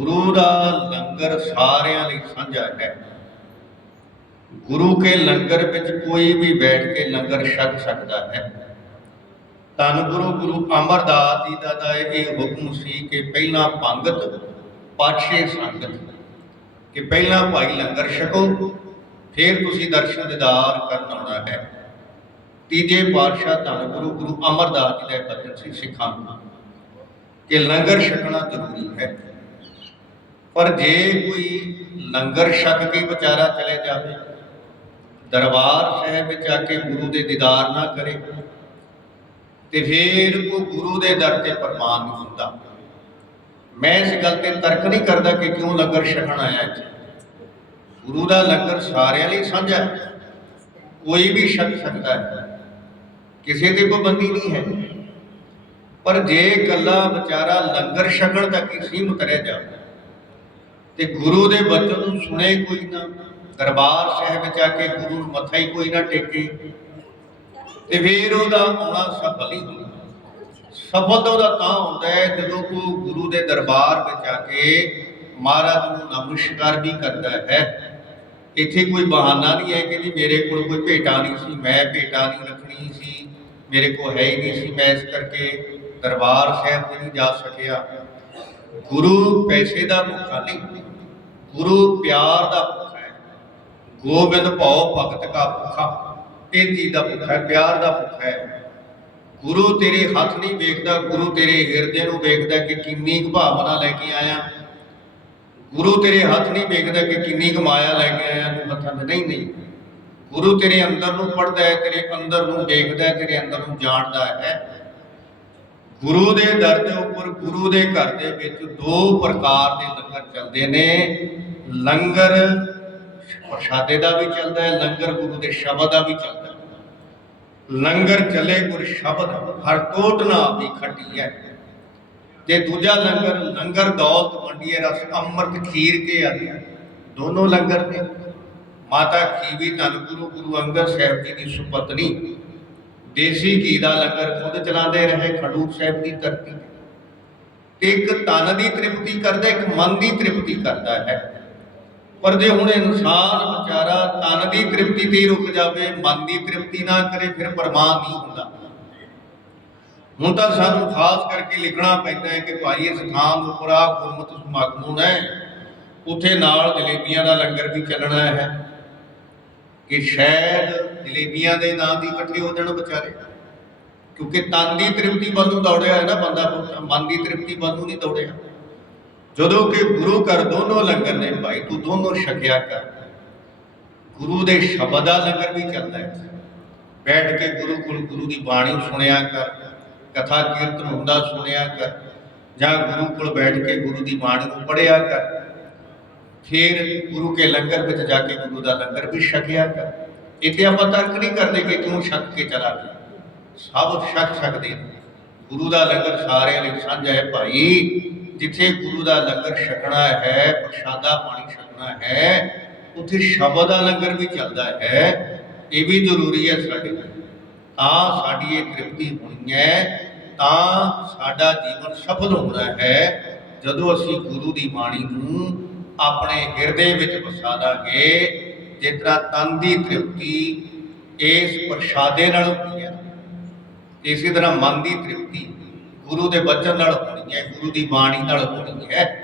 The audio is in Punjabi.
ਗੁਰੂ ਦਾ ਲੰਗਰ ਸਾਰਿਆਂ ਲਈ ਸਾਂਝਾ ਹੈ। ਗੁਰੂ ਕੇ ਲੰਗਰ ਵਿੱਚ ਕੋਈ ਵੀ ਬੈਠ ਕੇ ਲੰਗਰ ਛਕ ਸਕਦਾ ਹੈ। ਧੰਨ ਗੁਰੂ ਗੁਰੂ ਅਮਰਦਾਸ ਜੀ ਦਾ ਤਾਂ ਇਹ ਹੁਕਮ ਸੀ ਕਿ ਪਹਿਲਾਂ ਪੰਗਤ, ਪਾਛੇ ਸੰਗਤ, ਕਿ ਪਹਿਲਾਂ ਭਾਈ ਲੰਗਰ ਛਕੋ, ਫਿਰ ਤੁਸੀਂ ਦਰਸ਼ਨ ਦਿਦਾਰ ਕਰਨ ਆਉਣਾ ਹੈ। ਤੀਜੇ ਪਾਤਸ਼ਾਹ ਧੰਨ ਗੁਰੂ ਗੁਰੂ ਅਮਰਦਾਸ ਜੀ ਦਾ ਬਚਨ ਸੀ ਸਿੱਖਾਂ ਨੂੰ ਕਿ ਲੰਗਰ ਛਕਣਾ ਜ਼ਰੂਰੀ ਹੈ। ਪਰ ਜੇ ਕੋਈ ਲੰਗਰ ਛਕ ਕੇ ਵਿਚਾਰਾ ਚਲੇ ਜਾਵੇ, ਦਰਬਾਰ ਸਾਹਿਬ ਵਿੱਚ ਆ ਕੇ ਗੁਰੂ ਦੇ ਦੀਦਾਰ ਨਾ ਕਰੇ, ਤੇ ਫਿਰ ਉਹ ਗੁਰੂ ਦੇ ਦਰ ਤੇ ਪ੍ਰਮਾਨ ਨਹੀਂ ਹੁੰਦਾ। ਮੈਂ ਇਸ ਗੱਲ ਤੇ ਤਰਕ ਨਹੀਂ ਕਰਦਾ ਕਿ ਕਿਉਂ ਲੰਗਰ ਛਕਣ ਆਇਆ ਇੱਥੇ। ਗੁਰੂ ਦਾ ਲੰਗਰ ਸਾਰਿਆਂ ਲਈ ਸਾਂਝਾ ਹੈ। ਕੋਈ ਵੀ ਛਕ ਸਕਦਾ ਹੈ। ਕਿਸੇ ਤੇ ਪਾਬੰਦੀ ਨਹੀਂ ਹੈ। ਪਰ ਜੇ ਇਕੱਲਾ ਵਿਚਾਰਾ ਲੰਗਰ ਛਕਣ ਤੱਕ ਹੀ ਸੀਮਤ ਰਹਿ ਜਾਵੇ ਤੇ ਗੁਰੂ ਦੇ ਬਚਨ ਨੂੰ ਸੁਣੇ ਕੋਈ ਨਾ, ਦਰਬਾਰ ਸਾਹਿਬ ਵਿੱਚ ਆ ਕੇ ਗੁਰੂ ਨੂੰ ਮੱਥਾ ਹੀ ਕੋਈ ਨਾ ਟੇਕੇ। ਤੇ ਫਿਰ ਉਹਦਾ ਹੋਣਾ ਸਫਲ ਹੀ ਹੁੰਦਾ। ਸਫਲ ਤਾਂ ਉਹਦਾ ਤਾਂ ਹੁੰਦਾ ਹੈ ਜਦੋਂ ਕੋ ਗੁਰੂ ਦੇ ਦਰਬਾਰ ਵਿੱਚ ਆ ਕੇ ਮਹਾਰਾਜ ਨੂੰ ਨਮਸਕਾਰ ਵੀ ਕਰਦਾ ਹੈ। ਇੱਥੇ ਕੋਈ ਬਹਾਨਾ ਨਹੀਂ ਹੈ ਕਿ ਜੀ ਮੇਰੇ ਕੋਲ ਕੋਈ ਭੇਟਾ ਨਹੀਂ ਸੀ, ਮੈਂ ਭੇਟਾ ਨਹੀਂ ਰੱਖਣੀ ਸੀ, ਮੇਰੇ ਕੋਲ ਹੈ ਹੀ ਨਹੀਂ ਸੀ, ਮੈਂ ਇਸ ਕਰਕੇ ਦਰਬਾਰ ਸਾਹਿਬ ਨਹੀਂ ਜਾ ਸਕਿਆ। ਗੁਰੂ ਪੈਸੇ ਦਾ ਭੁੱਖਾ ਨਹੀਂ। ਗੁਰੂ ਪਿਆਰ ਦਾ ਭੁੱਖਾ ਹੈ। ਗੋਬਿੰਦ ਭਉ ਭਗਤ ਕਾ ਭੁੱਖਾ ਇਹ ਦਾ ਭੁੱਖਾ ਹੈ, ਪਿਆਰ ਦਾ ਭੁੱਖਾ ਹੈ। ਗੁਰੂ ਤੇਰੇ ਹੱਥ ਨਹੀਂ ਵੇਖਦਾ, ਗੁਰੂ ਤੇਰੇ ਹਿਰਦੇ ਨੂੰ ਵੇਖਦਾ ਕਿ ਕਿੰਨੀ ਕੁ ਭਾਵਨਾ ਲੈ ਕੇ ਆਇਆ। ਗੁਰੂ ਤੇਰੇ ਹੱਥ ਨਹੀਂ ਵੇਖਦਾ ਕਿ ਕਿੰਨੀ ਕੁ ਮਾਇਆ ਲੈ ਕੇ ਆਇਆ, ਤੂੰ ਹੱਥਾਂ 'ਚ ਨਹੀਂ ਨਹੀਂ ਗੁਰੂ ਤੇਰੇ ਅੰਦਰ ਨੂੰ ਪੜਦਾ ਹੈ, ਤੇਰੇ ਅੰਦਰ ਨੂੰ ਦੇਖਦਾ ਹੈ, ਤੇਰੇ ਅੰਦਰ ਨੂੰ ਜਾਣਦਾ ਹੈ। ਗੁਰੂ ਦੇ ਦਰ ਦੇ ਉੱਪਰ, ਗੁਰੂ ਦੇ ਘਰ ਦੇ ਵਿੱਚ ਦੋ ਪ੍ਰਕਾਰ ਦੇ ਲੰਗਰ ਚੱਲਦੇ ਨੇ। ਲੰਗਰ ਪ੍ਰਸ਼ਾਦੇ ਦਾ ਵੀ ਚੱਲਦਾ ਹੈ, ਲੰਗਰ ਗੁਰੂ ਦੇ ਸ਼ਬਦ ਦਾ ਵੀ ਚੱਲਦਾ ਹੈ। ਲੰਗਰ ਚਲੇ ਗੁਰ ਸ਼ਬਦ, ਹਰ ਟੋਟ ਨਾ ਵੀ ਖੱਟੀ ਹੈ। ਤੇ ਦੂਜਾ ਲੰਗਰ ਲੰਗਰ ਦੌਲਤ ਵੰਡੀਏ ਰਸ, ਅੰਮ੍ਰਿਤ ਖੀਰ ਕੇ ਆਦਿ। ਦੋਨੋਂ ਲੰਗਰ ਨੇ। ਮਾਤਾ ਖੀਵੀ ਧੰਨ ਗੁਰੂ ਗੁਰੂ ਅੰਗਦ ਸਾਹਿਬ ਜੀ ਦੀ ਸੁਪਤਨੀ। ਦੇਸੀ ਘੀ ਦਾ ਲੰਗਰ ਖੁਦ ਚਲਾਉਂਦੇ ਰਹੇ ਖਡੂਰ ਸਾਹਿਬ ਦੀ ਧਰਤੀ ਤੇ। ਇੱਕ ਤਨ ਦੀ ਤ੍ਰਿਪਤੀ ਕਰਦਾ, ਇੱਕ ਮਨ ਦੀ ਤ੍ਰਿਪਤੀ ਕਰਦਾ ਹੈ। ਪਰ ਜੇ ਹੁਣ ਇਨਸਾਨ ਵਿਚਾਰਾ ਤਨ ਦੀ ਤ੍ਰਿਪਤੀ ਤੇ ਰੁਕ ਜਾਵੇ, ਮਨ ਦੀ ਤ੍ਰਿਪਤੀ ਨਾ ਕਰੇ, ਫਿਰ ਪਰਮਾਨ ਨਹੀਂ ਹੁੰਦਾ। ਹੁਣ ਤਾਂ ਸਾਨੂੰ ਖਾਸ ਕਰਕੇ ਲਿਖਣਾ ਪੈਂਦਾ ਹੈ ਕਿ ਭਾਈ ਇਸ ਥਾਂ ਉੱਪਰ ਆ ਗੁਰਮਤਿ ਸਮਾਗਮ ਹੈ। ਉੱਥੇ ਨਾਲ ਜਲੇਬੀਆਂ ਦਾ ਲੰਗਰ ਵੀ ਚੱਲਣਾ ਹੈ। ਕਿ ਸ਼ਾਇਦ ਜਲੇਬੀਆਂ ਦੇ ਨਾਂ ਦੀ ਇਕੱਠੇ ਹੋ ਜਾਣ ਵਿਚਾਰੇ। ਕਿਉਂਕਿ ਤਨ ਦੀ ਤ੍ਰਿਪਤੀ ਵੱਲ ਨੂੰ ਦੌੜਿਆ ਹੈ ਨਾ ਬੰਦਾ ਮਨ ਦੀ ਤ੍ਰਿਪਤੀ ਵੱਲ ਨੂੰ ਨਹੀਂ ਦੌੜਿਆ। ਜਦੋਂ ਕਿ ਗੁਰੂ ਘਰ ਦੋਨੋਂ ਲੰਗਰ ਨੇ, ਭਾਈ ਤੂੰ ਦੋਨੋਂ ਛਕਿਆ ਕਰ। ਗੁਰੂ ਦੇ ਸ਼ਬਦ ਦਾ ਲੰਗਰ ਵੀ ਚੱਲਦਾ ਹੈ। ਬੈਠ ਕੇ ਗੁਰੂ ਕੋਲ ਗੁਰੂ ਦੀ ਬਾਣੀ ਸੁਣਿਆ ਕਰ, ਕਥਾ ਕੀਰਤਨ ਹੁੰਦਾ ਸੁਣਿਆ ਕਰ, ਜਾਂ ਗੁਰੂ ਕੋਲ ਬੈਠ ਕੇ ਗੁਰੂ ਦੀ ਬਾਣੀ ਨੂੰ ਪੜਿਆ ਕਰ। ਫਿਰ ਗੁਰੂ ਕੇ ਲੰਗਰ ਵਿੱਚ ਜਾ ਕੇ ਗੁਰੂ ਦਾ ਲੰਗਰ ਵੀ ਛਕਿਆ ਕਰ। ਇੱਥੇ ਆਪਾਂ ਤਰਕ ਨਹੀਂ ਕਰਦੇ ਕਿ ਕਿਉਂ ਛਕ ਕੇ ਚਲਾ ਗਿਆ। ਸਭ ਛਕ ਸਕਦੇ ਗੁਰੂ ਦਾ ਲੰਗਰ ਸਾਰਿਆਂ ਲਈ ਸਾਂਝਾ ਹੈ ਭਾਈ। ਜਿੱਥੇ ਗੁਰੂ ਦਾ ਲੰਗਰ ਛਕਣਾ ਹੈ, ਪ੍ਰਸ਼ਾਦਾ ਪਾਣੀ ਛਕਣਾ ਹੈ, ਉੱਥੇ ਸ਼ਬਦ ਦਾ ਲੰਗਰ ਵੀ ਚੱਲਦਾ ਹੈ। ਇਹ ਵੀ ਜ਼ਰੂਰੀ ਹੈ ਸਾਡੇ ਲਈ। ਤਾਂ ਸਾਡੀ ਇਹ ਤ੍ਰਿਪਤੀ ਹੋਣੀ ਹੈ, ਤਾਂ ਸਾਡਾ ਜੀਵਨ ਸਫਲ ਹੋਣਾ ਹੈ। ਜਦੋਂ ਅਸੀਂ ਗੁਰੂ ਦੀ ਬਾਣੀ ਨੂੰ ਆਪਣੇ ਹਿਰਦੇ ਵਿੱਚ ਵਸਾ ਦਾਂਗੇ ਜਿਸ ਤਰ੍ਹਾਂ ਤਨ ਦੀ ਤ੍ਰਿਪਤੀ ਇਸ ਪ੍ਰਸ਼ਾਦੇ ਨਾਲ ਹੁੰਦੀ ਹੈ। ਇਸੇ ਤਰ੍ਹਾਂ ਮਨ ਦੀ ਤ੍ਰਿਪਤੀ ਗੁਰੂ ਦੇ ਬਚਨ ਨਾਲ ਹੋਣੀ ਹੈ, ਗੁਰੂ ਦੀ ਬਾਣੀ ਨਾਲ ਹੋਣੀ ਹੈ।